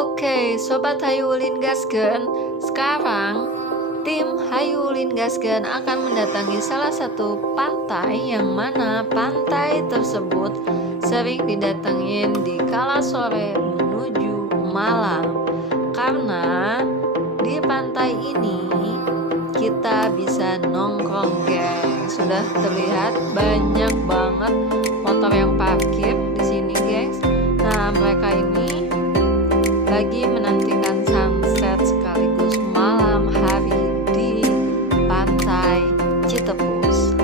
Oke, Sobat Hayu Ulin Gasgen, sekarang tim Hayu Ulin Gasgen akan mendatangi salah satu pantai yang mana pantai tersebut sering didatengin di kala sore menuju malam. Karena di pantai ini kita bisa nongkrong, geng. Sudah terlihat banyak banget motor yang parkir di sini, gengs. Nah, mereka ini lagi menantikan sunset sekaligus malam hari di pantai Citepus.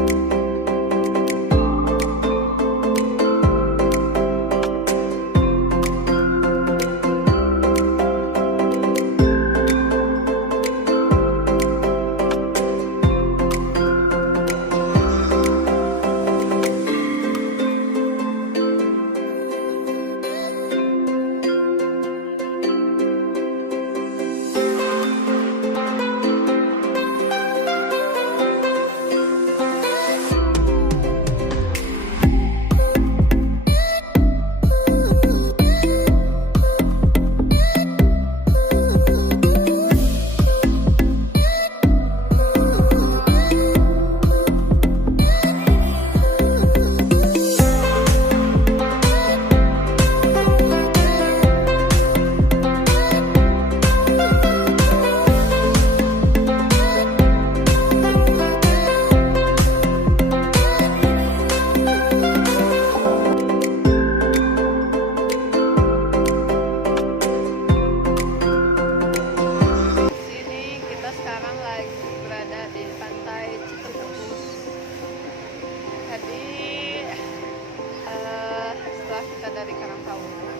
Setelah kita dari Karangtaulo,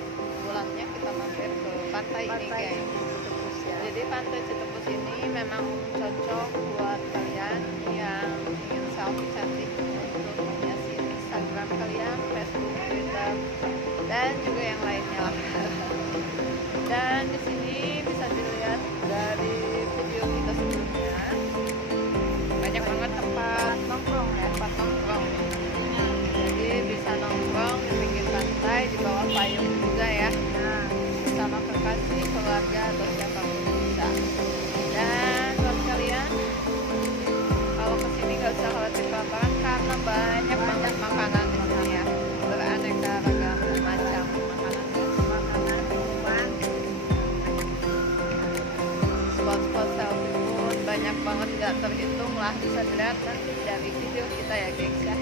pulangnya kita mampir ke pantai ini, guys. Jadi pantai Citepus ini memang cocok buat kalian yang ingin selfie cantik untuk menghiasi Instagram kalian, Facebook, Twitter, dan juga yang lainnya lah. Dan di sini bisa dilihat dari video kita sebelumnya, banyak banget tempat nongkrong ya, tempat nongkrong. Jadi bisa nongkrong di pinggir pantai di bawah payung juga ya. Nah, bersama kekasih, keluarga atau siapapun bisa. Dan buat kalian kalau kesini gak usah khawatir kelaparan karena banyak banget makanan di sini ya, beraneka ragam macam makanan, spot-spot selfie pun banyak banget, gak terhitung lah, bisa dilihat nanti dari video kita ya, gengs ya.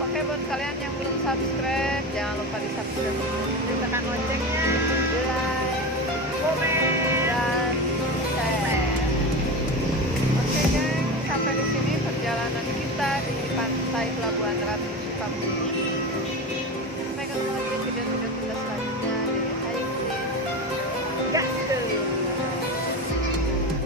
Oke, buat kalian yang belum subscribe, jangan lupa di subscribe dulu, tekan loncengnya, di like, komen, dan share. Oke, geng, sampai di sini perjalanan kita di pantai Pelabuhan Ratu Sukabumi.